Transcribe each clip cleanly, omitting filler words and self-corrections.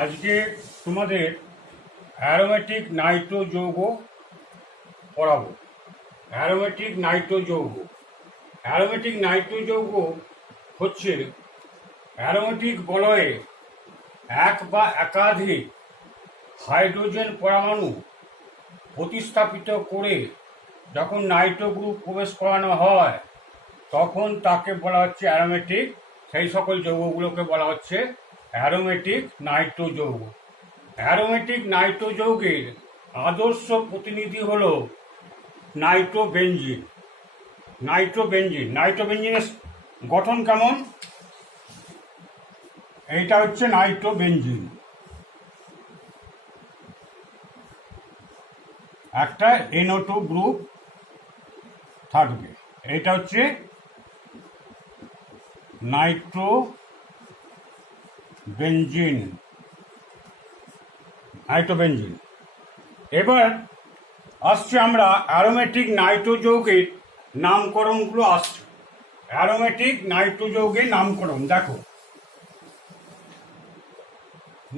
আজকে তোমাদের aromatic Nitro যৌগ পড়াবো। অ্যারোমেটিক নাইট্রো যৌগ হচ্ছে অ্যারোমেটিক বলয়ে এক বা একাধিক হাইড্রোজেন পরমাণু প্রতিস্থাপিত করে যখন নাইট্রো গ্রুপ প্রবেশ করানো হয় তখন তাকে বলা হচ্ছে অ্যারোমেটিক। সেই সকল যৌগগুলোকে বলা হচ্ছে অ্যারোমেটিক নাইট্রো যৌগ। অ্যারোমেটিক নাইট্রো যৌগের আদর্শ প্রতিনিধি হল নাইট্রোবেনজিন। নাইট্রোবেনজিনের গঠন কেমন? এইটা হচ্ছে নাইট্রোবেনজিন, একটা NO2 গ্রুপ থাকবে। এটা হচ্ছে নাইট্রোবেনজিন। এবার আসছে আমরা অ্যারোমেটিক নাইট্রো যৌগের নামকরণগুলো আসছে। অ্যারোমেটিক নাইট্রো যৌগের নামকরণ দেখো।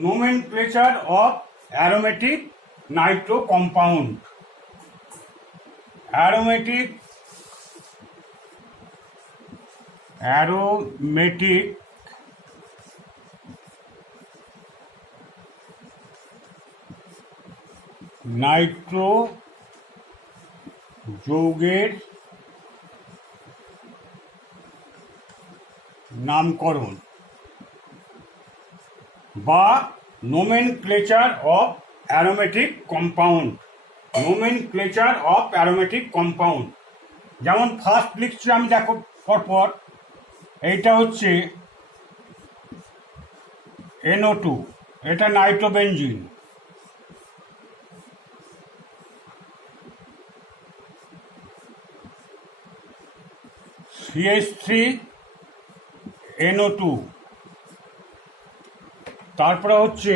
Nomenclature of aromatic Nitro compound. Aromatic Nitro যৌগের নামকরণ বা নোমেনক্লেচার অফ অ্যারোমেটিক কম্পাউন্ড। যেমন ফার্স্ট লিখছি আমি, দেখো পরপর। এইটা হচ্ছে NO2, এটা নাইট্রোবেনজিন। CH3NO2, তারপরে হচ্ছে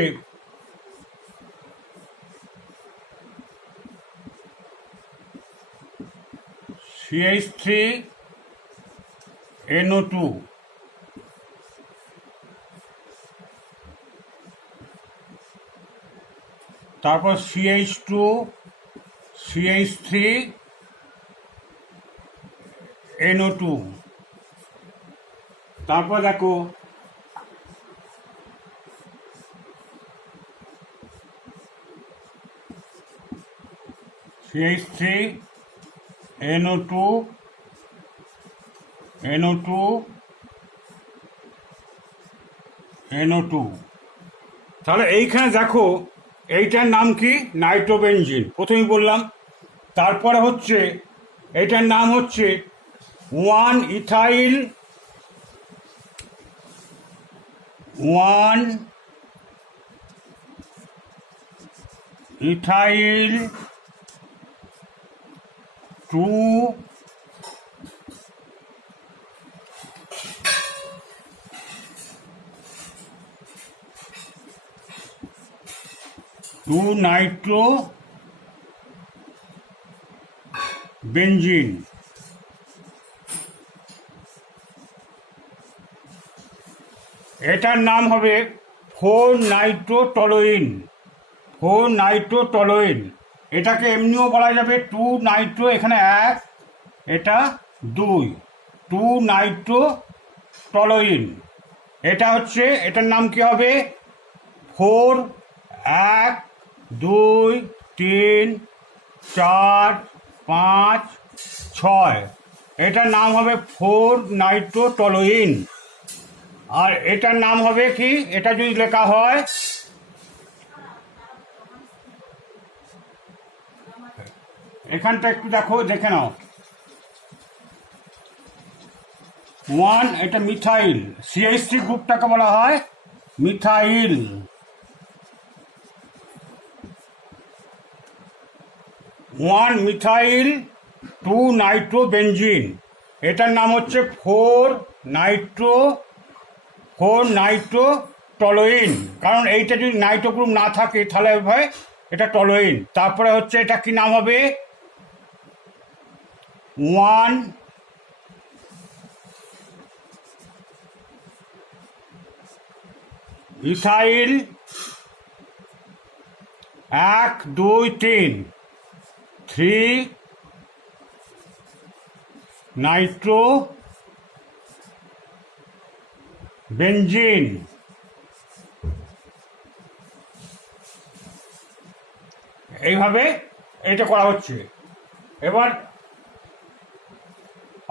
CH3NO2, তারপর CH2, CH3NO2, তারপর দেখো CH3NO2, NO2। তাহলে এইখানে দেখো এইটার নাম কি? নাইট্রোবেনজিন, প্রথমেই বললাম। তারপরে হচ্ছে এইটার নাম হচ্ছে 1-ইথাইল 2 নাইট্রো বেনজিন। এটার নাম হবে 4-নাইট্রোটলুইন। এটাকে এমনিও বলা যাবে 2-নাইট্রো, এখানে 1, এটা 2, 2-নাইট্রোটলুইন। এটা হচ্ছে, এটার নাম কি হবে? 4, 1, 2, 3, 4, 5, 6। এটার নাম হবে 4-নাইট্রোটলুইন। আর এটার নাম হবে কি? এটা যদি লেখা হয় এখানটা একটু দেখে নাও। 1, এটা মিথাইল। CH3 গ্রুপটাকে বলা হয় মিথাইল। 1-মিথাইল 2-নাইট্রোবেনজিন। এটার নাম হচ্ছে 4-নাইট্রোটলুইন। কারণ এইটা যদি নাইট্রো গ্রুপ না থাকে তাহলে হয় এটা টলুইন। তারপরে হচ্ছে এটা কি নাম হবে? 1-ইথাইল 1 2 3 3 নাইট্রো বেঞ্জিন। এইভাবে এটা করা হচ্ছে। এবার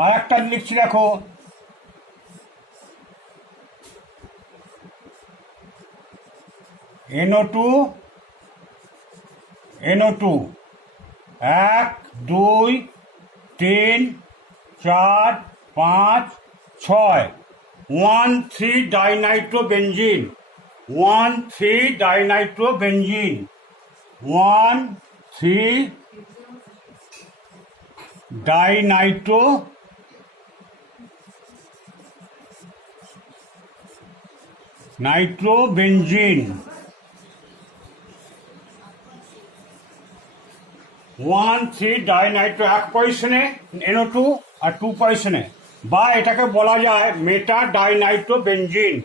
আর একটা লিখছি, দেখো NO2 NO2 1 2 3 4 5 6 1,3 ডাইনাইট্রোবেনজিন 1,3 ডাইনাইট্রোবেনজিন 1,3 ডাইনাইট্রো নাইট্রোবেনজিন 1,3 ডাইনাইট্রো, 1 পজিশনে NO2 আর 2 পজিশনে, বা এটাকে বলা যায় মেটা ডাইনাইট্রোবেনজিন,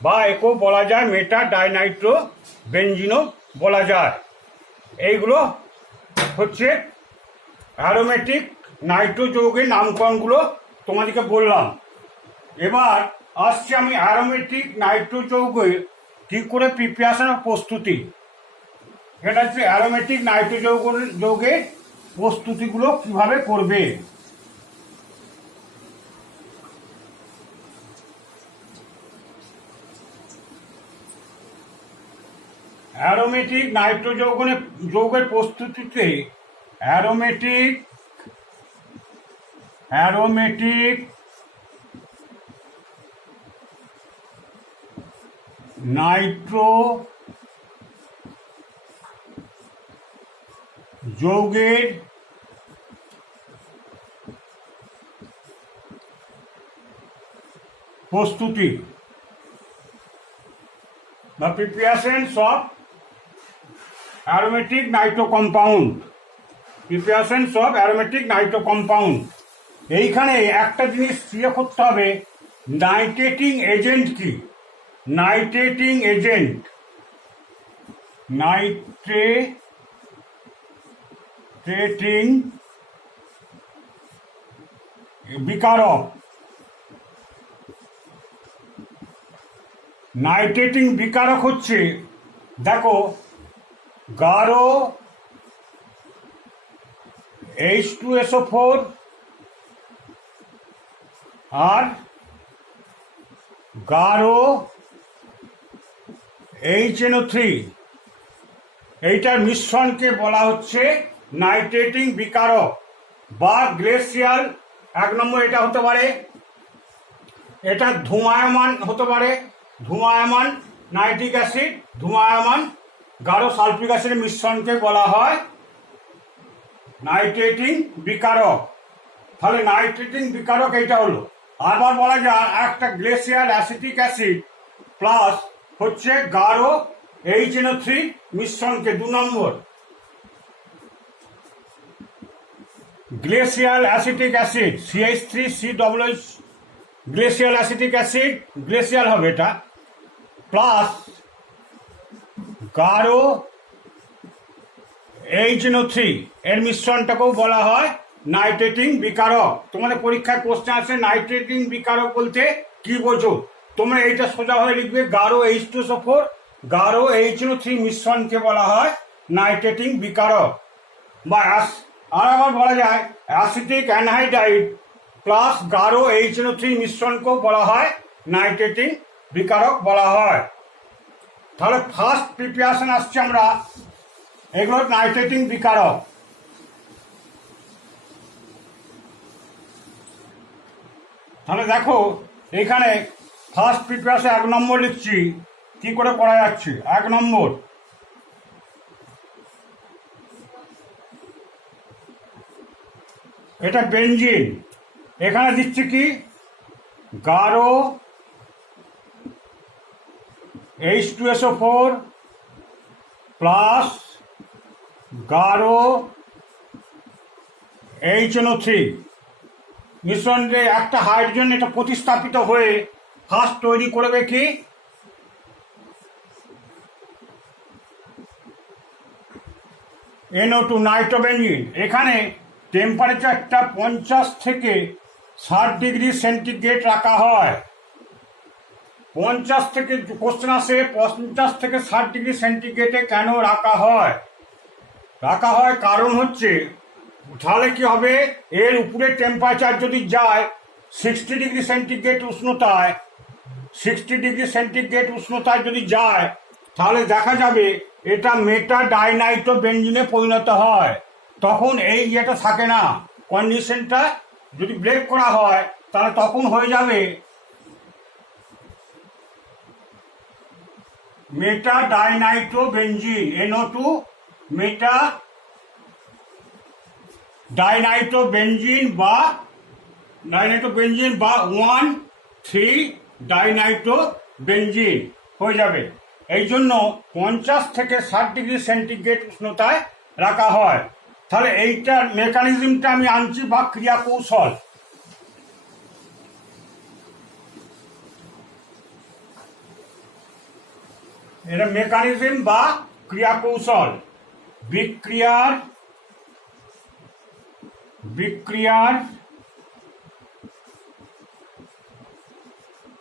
বা একেও বলা যায় মেটা ডাইনাইট্রোবেনজিনও বলা যায়। এইগুলো হচ্ছে অ্যারোমেটিক নাইট্রো যৌগের নামকরণগুলো তোমাদেরকে বললাম। এবার আসছে আমি অ্যারোমেটিক নাইট্রো যৌগের কী করে প্রিপারেশন প্রস্তুতি। এটা হচ্ছে অ্যারোমেটিক নাইট্রো যৌগের প্রস্তুতিগুলো কিভাবে করবে। অ্যারোমেটিক নাইট্রো যৌগের প্রস্তুতিতে অ্যারোমেটিক নাইট্রো যৌগের প্রস্তুতি বা preparations of aromatic Nitro compound, preparations of aromatic Nitro compound. এইখানে একটা জিনিস ক্লিয়ার করতে হবে, নাইট্রেটিং এজেন্ট কি। নাইট্রেটিং এজেন্ট, নাইট্রেটিং বিকারক। নাইট্রেটিং বিকারক হচ্ছে, দেখো গাঢ় H2SO4 আর গাঢ় HNO3, এইটার মিশ্রণকে বলা হচ্ছে নাইট্রেটিং বিকারক বা গ্লেসিয়াল। 1 নম্বর এটা হতে পারে, এটা ধূমায়মান হতে পারে, ধূমায়মান নাইট্রিক অ্যাসিড, ধূমায়মান গাঢ় সালফিক অ্যাসিডের মিশ্রণকে বলা হয় নাইট্রেটিং বিকারক। তাহলে নাইট্রেটিং বিকারক এইটা হলো। আবার বলা যায় একটা গ্লেসিয়াল অ্যাসিটিক অ্যাসিড প্লাস হচ্ছে গাঢ় HNO3 মিশ্রণকে 2 নম্বর glacial acetic acid CH3COOH, glacial acetic acid, glacial হবে এটা, প্লাস গাঢ় HNO3 এর মিশ্রণটাকেও বলা হয় নাইট্রেটিং বিকারক। তোমাদের পরীক্ষায় কোশ্চেন আছে নাইট্রেটিং বিকারক বলতে কি বোঝো, তোমরা এইটা সোজা হয়ে লিখবে গাঢ় H2SO4 গাঢ় HNO3 মিশ্রণকে বলা হয় নাইট্রেটিং বিকারক। বা আর আবার বলা যায় অ্যাসিটিক অ্যানহাইড্রাইড প্লাস গাঢ় HNO3 মিশ্রণকেও বলা হয় নাইট্রেটিং বিকারক বলা হয়। তাহলে ফার্স্ট প্রিপারেশন আসছে আমরা এগুলো নাইট্রেটিং বিকারক। তাহলে দেখো এখানে ফার্স্ট প্রিপারেশন 1 নম্বর লিখছি, কি করে করা যাচ্ছে। 1 নম্বর, এটা বেনজিন, এখানে দিচ্ছি কি গাঢ় H2SO4 প্লাস গাঢ় HNO3 মিশ্রণে একটা হাইড্রোজেন এটা প্রতিস্থাপিত হয়ে ফার্স্ট তৈরি করবে কি NO2 নাইট্রোবেনজিন। এখানে টেম্পারেচারটা 50 থেকে 60 ডিগ্রি সেন্টিগ্রেড রাখা হয়। 50 থেকে কোশ্চেন আসে 50 থেকে 60 ডিগ্রি সেন্টিগ্রেডে কেন রাখা হয়? রাখা হয় কারণ হচ্ছে, তাহলে কি হবে, এর উপরে টেম্পারেচার যদি যায় 60 ডিগ্রি সেন্টিগ্রেড উষ্ণতায়, 60 ডিগ্রি সেন্টিগ্রেড উষ্ণতায় যদি যায়, তাহলে দেখা যাবে এটা মেটা ডাইনাইট্রো বেঞ্জিনে পরিণত হয়। তখন এই ইয়েটা থাকে না, কন্ডিশনটা যদি ব্রেক করা হয় তাহলে তখন হয়ে যাবে মেটা ডাইনাইট্রো বেঞ্জিন, NO2 মেটা ডাইনাইট্রো বেঞ্জিন বা 1,3 ডাইনাইট্রো বেঞ্জিন হয়ে যাবে। এই জন্য 50 থেকে 60 ডিগ্রি সেন্টিগ্রেড উষ্ণতায় রাখা হয়। তাহলে এইটার মেকানিজমটা আমি আনছি বা ক্রিয়া কৌশল। এটা মেকানিজম বা ক্রিয়া কৌশল। বিক্রিয়ার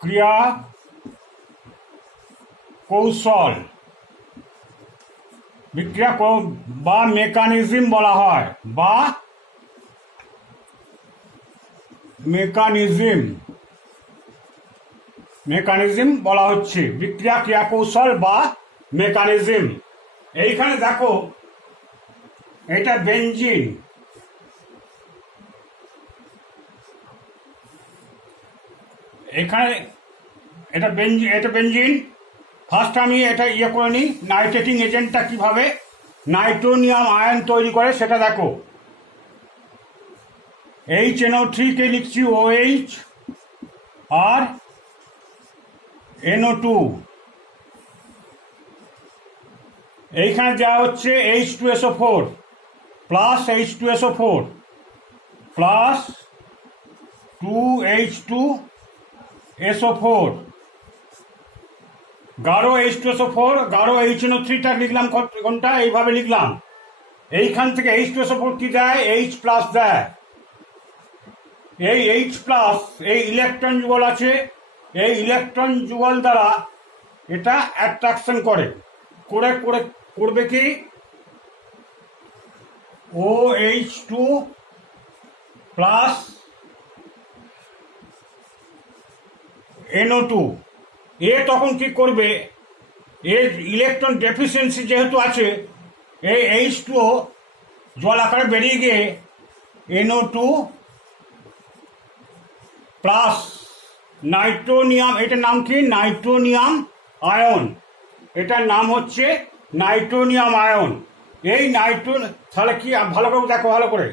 ক্রিয়া কৌশল, বিক্রিয়া বা মেকানিজম বলা হয়, বা মেকানিজম বলা হচ্ছে, বিক্রিয়া ক্রিয়া কৌশল বা মেকানিজম। এইখানে দেখো এটা বেঞ্জিন, এখানে এটা বেঞ্জিন। ফার্স্ট আমি এটা ইয়ে করে নিই, নাইট্রেটিং এজেন্টটা কিভাবে নাইট্রোনিয়াম আয়ন তৈরি করে সেটা দেখো। HNO3 কে লিখছি OH আর NO2। এইখানে দেওয়া হচ্ছে H2SO4 plus H2SO4 plus 2H2SO4, গাঢ় H2SO4, গাঢ় HNO3টা লিখলাম কোনটা, এইভাবে লিখলাম। এইখান থেকে H2SO4 কি দেয়, H প্লাস দেয়। এই H প্লাস, এই ইলেকট্রন যুগল আছে, এই ইলেকট্রন যুগল দ্বারা এটা অ্যাট্রাকশন করবে কি OH2 প্লাস NO2। এ তখন কি করবে, এর ইলেকট্রন ডেফিসিয়েন্সি যেহেতু আছে, এই H2O জল আকারে বেরিয়ে গিয়ে NO2 প্লাস নাইট্রোনিয়াম, এটার নাম কি, নাইট্রোনিয়াম আয়ন। এটার নাম হচ্ছে নাইট্রোনিয়াম আয়ন। এই তাহলে কি ভালো করে দেখো, ভালো করে,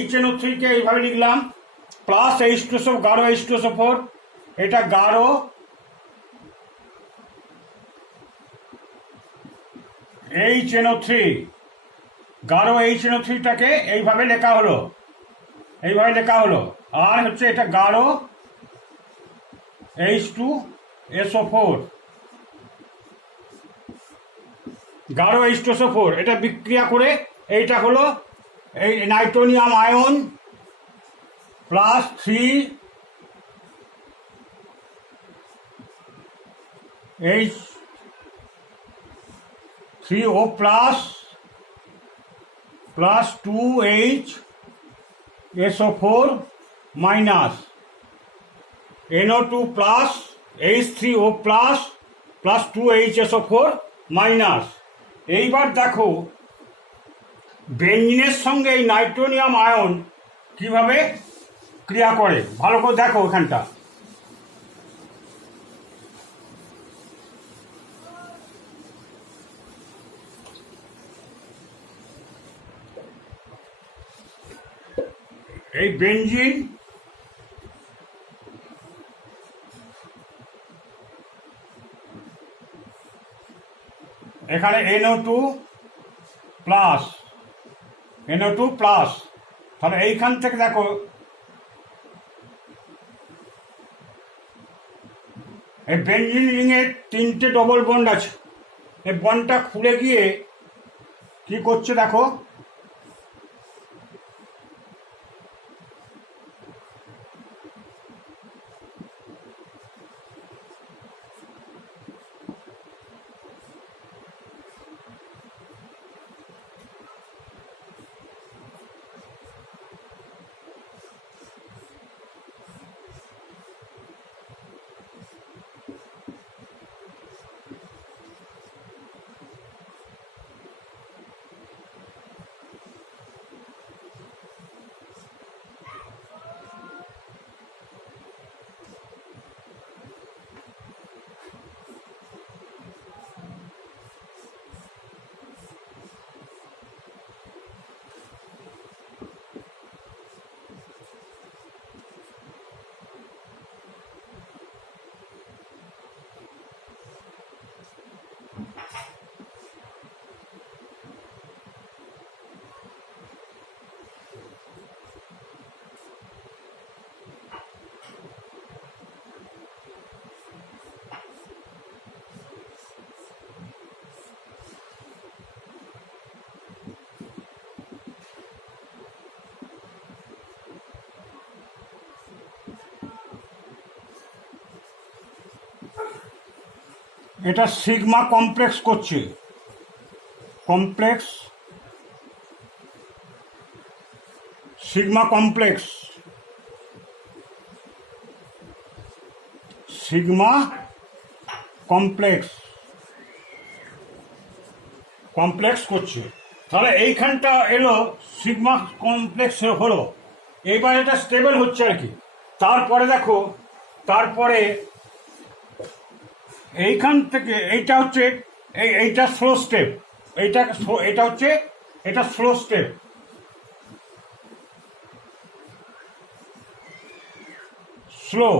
HNO3 কে এইভাবে লিখলাম, প্লাস H2SO, গাঢ় H2SO4, এটা গাঢ় HNO3, গাঢ় HNO3টাকে এইভাবে লেখা হলো, আর হচ্ছে এটা গাঢ় H2SO4, গাঢ় H2SO4। এটা বিক্রিয়া করে এইটা হলো এই নাইট্রোনিয়াম ion plus 3O plus 2HSO4 minus NO2 plus H3O plus 2HSO4 minus. এইবার দেখো বেঞ্জিনের সঙ্গে এই নাইট্রোনিয়াম আয়ন কিভাবে ক্রিয়া করে, ভালো করে দেখো এখানটা। এই বেঞ্জিন এখানে NO2 প্লাস, তাহলে এইখান থেকে দেখো এই বেঞ্জিন রিংয়ের 3টে ডবল বন্ড আছে। এই বন্ডটা খুলে গিয়ে কি করছে দেখো, এটা সিগমা কমপ্লেক্স করছে, complex, sigma complex, sigma complex, complex করছে। তাহলে এইখানটা এলো সিগমা কমপ্লেক্স হলো, এইবার এটা স্টেবল হচ্ছে আর কি। তারপরে দেখো, তারপরে এইখান থেকে এইটা হচ্ছে এইটা স্লো স্টেপ, এটা হচ্ছে এটা স্লো স্টেপ, স্লো।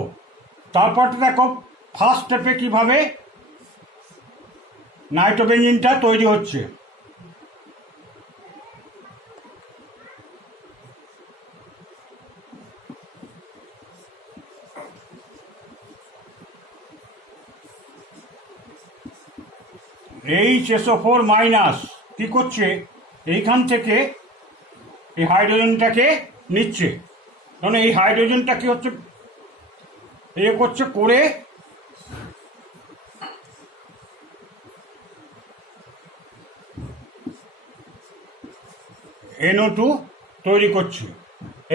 তারপর দেখো ফার্স্ট স্টেপে কিভাবে নাইট্রোবেনজিনটা তৈরি হচ্ছে। HSO4 মাইনাস কি করছে, এইখান থেকে এই হাইড্রোজেনটাকে নিচ্ছে, কারণ এই হাইড্রোজেনটা কি হচ্ছে করছে করে NO2 তৈরি করছে।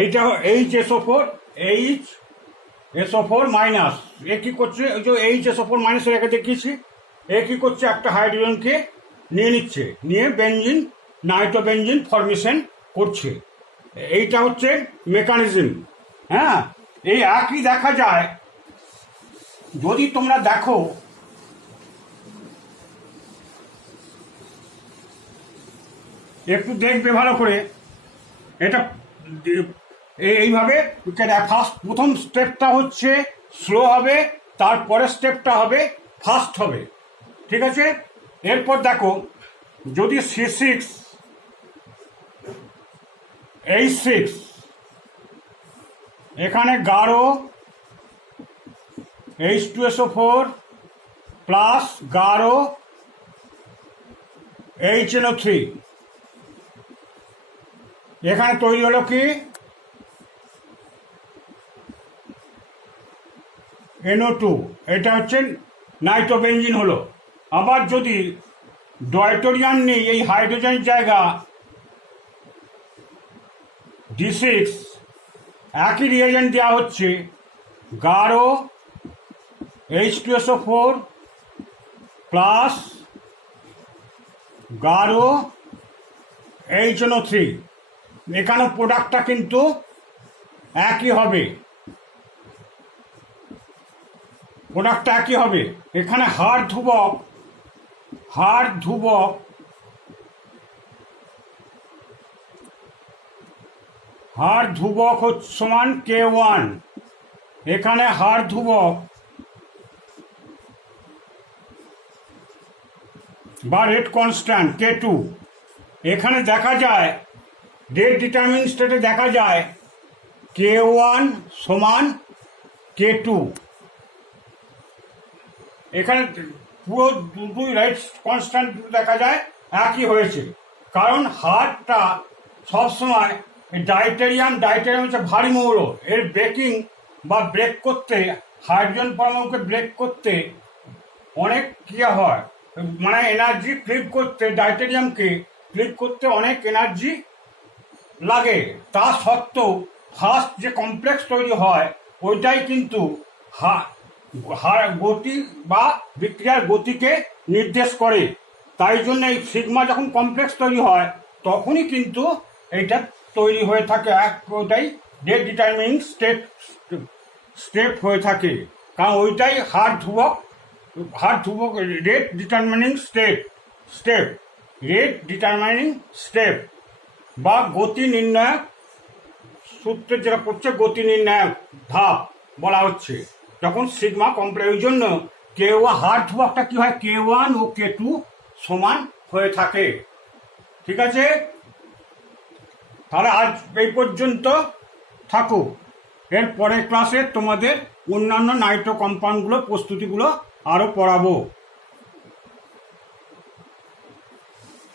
এইটা HSO4 মাইনাস, এ কি করছে, ওই যে HSO4 মাইনাস রেখে দেখিয়েছি, এ কি করছে একটা হাইড্রোজেনকে নিয়ে নিচ্ছে, নিয়ে বেনজিন নাইট্রোবেনজিন ফরমেশন করছে। এইটা হচ্ছে মেকানিজম। হ্যাঁ, এই একই দেখা যায় যদি তোমরা দেখো, একটু দেখবে ভালো করে, এটা এইভাবে ফার্স্ট প্রথম স্টেপটা হচ্ছে স্লো হবে, তারপরে স্টেপটা হবে ফাস্ট হবে, ঠিক আছে। এরপর দেখো যদি C6H6 এখানে গাঢ় H2SO4 প্লাস গাঢ় HNO3, এখানে তৈরি হলো কি NO2, এটা হচ্ছে নাইট্রোবেনজিন হলো। আবার যদি ডয়টোরিয়াম নেই, এই হাইড্রোজেনের জায়গা D6, একই রিয়েজেন্ট দেওয়া হচ্ছে গাঢ় H2SO4 প্লাস গাঢ় HNO3, এখানে প্রোডাক্টটা কিন্তু একই হবে, প্রোডাক্টটা একই হবে। এখানে হার ধ্রুবক হচ্ছে সমান K1, এখানে হার ধ্রুবক বা রেট কনস্ট্যান্ট K2। এখানে দেখা যায় রেট ডিটারমিন স্টেটে দেখা যায় K1 সমান K2, এখানে পুরো দুটোই রাইট কনস্ট্যান্ট দেখা যায় একই হয়েছে, কারণ হার্টটা সবসময় ডাইটেরিয়াম হচ্ছে ভারী মৌল, এর ব্রেকিং বা ব্রেক করতে, হাইড্রোজেন পরমাণুকে ব্রেক করতে অনেক ক্রিয়া হয়, মানে এনার্জি ফ্লিপ করতে, ডাইটেরিয়ামকে ফ্লিপ করতে অনেক এনার্জি লাগে। তা সত্ত্বেও ফার্স্ট যে কমপ্লেক্স তৈরি হয় ওইটাই কিন্তু গতি বা বিক্রিয়ার গতিকে নির্দেশ করে। তাই জন্য এই সিগমা যখন কমপ্লেক্স তৈরি হয় তখনই কিন্তু এইটা তৈরি হয়ে থাকে, ওইটাই রেট ডিটারমিনিং স্টেপ হয়ে থাকে, কারণ ওইটাই হার ধ্রুবক রেট ডিটারমিনিং স্টেপ বা গতি নির্ণায়ক সূত্রের যেটা পড়ছে গতি নির্ণায়ক ধাপ বলা হচ্ছে যখন সিগমা কমপ্লেক্স। ওই জন্য হার ধ্রুবকটা কি হয়, K1 ও K2 সমান হয়ে থাকে। ঠিক আছে, তাহলে আজ এই পর্যন্ত থাকুক। এর পরের ক্লাসে তোমাদের অন্যান্য নাইট্রো কম্পাউন্ডগুলো প্রস্তুতিগুলো আরও পড়াবো।